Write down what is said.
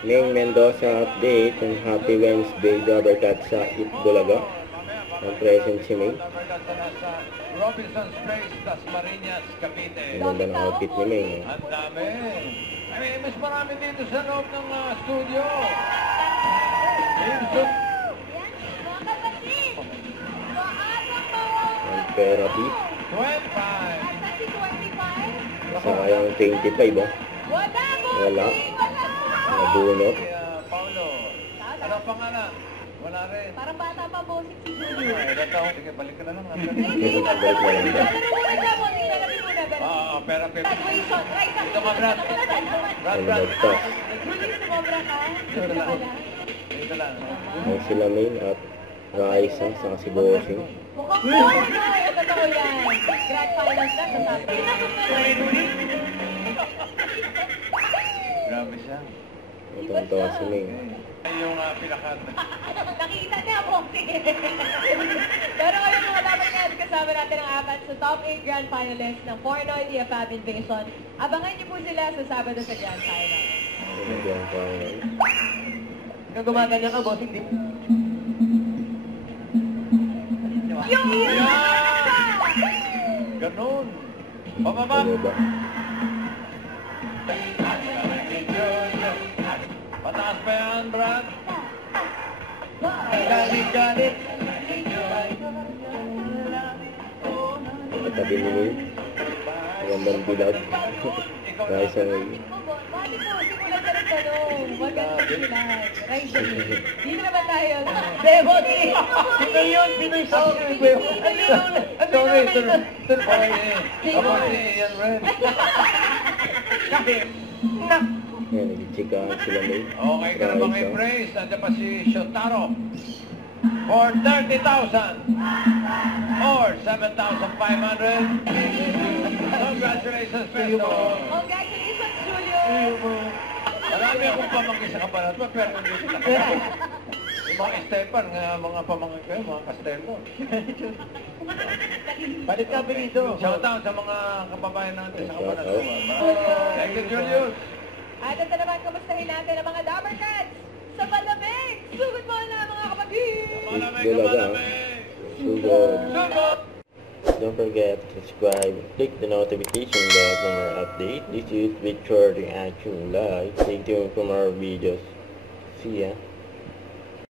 Ming Mendoza update and happy Wednesday, Rubber Cat sa Itbulaga. Ang present si Ming. Robinson's Place, Tasmariñas, Cavite. Ang ganda ng outfit ni Ming. Ang dami. Ay, mas marami dito sa loob ng studio. Ang therapy. 25. Sayang 25 oh. Wala. Nabunot. Paulo. Ano pangalan? Wala rin. Parang bata pa boses si Julio. Ay, nataw. Sige, balik ka na lang. Balik na lang ba? Oo, pera. Graduation, right Ito ka, Brad. Ano ba ito? Julio, sumobra ka. Ito lang. Ito lang. Ang sila Ming at Raisa sa si Bossing. Mukhang po, ito totoo yan. Grand finals na, sasabi. Grabe siya. Ito si Ming. Ay, yung pinakat. Nakita niya po. Pero ngayon mga dapat ngayon kasama natin ang apat sa top 8 grand finalists ng Pornoy TFAB Invasion. Abangan niyo po sila sa Sabado sa grand final. Grand final. Kung gumaganyan ka, boss, hindi. Yung Ganun. Pababa. Ano ba? Pataas pa yan, Brad. Galit. Katabi ni Ming. Magandang bilag. Raisa Ming. Mali po, simulan ka rin gano'n. Magandang sila. Right, dito naman tayo. Bebo, Sino yun? Sino yung sa akin? Sorry. Ako si Ian Red. Yan, nag-chikahan sila Ming. Okay ka na bang i-praise? Nandiyan pa si Shotaro. For 30,000 or 7,500. Congratulations, Peso. Congratulations, Julio. Marami akong pamangkin sa kapalat mo, pero hindi sila kaya. Yung mga Estepan, mga pamangkin kayo, mga Castelo. Balik ka, Benito. Shout out sa mga kababayan natin sa kapalat. Shout Thank you, Julius. At ito naman, kamustahin natin ang mga Dapper Cats sa Malamig. Sugod mo na, mga kapatid. Bulaga. Sugod. Sugod! Don't forget to subscribe, click the notification bell for more update. This is Victor Reaction Live. Stay tuned for more videos. See ya.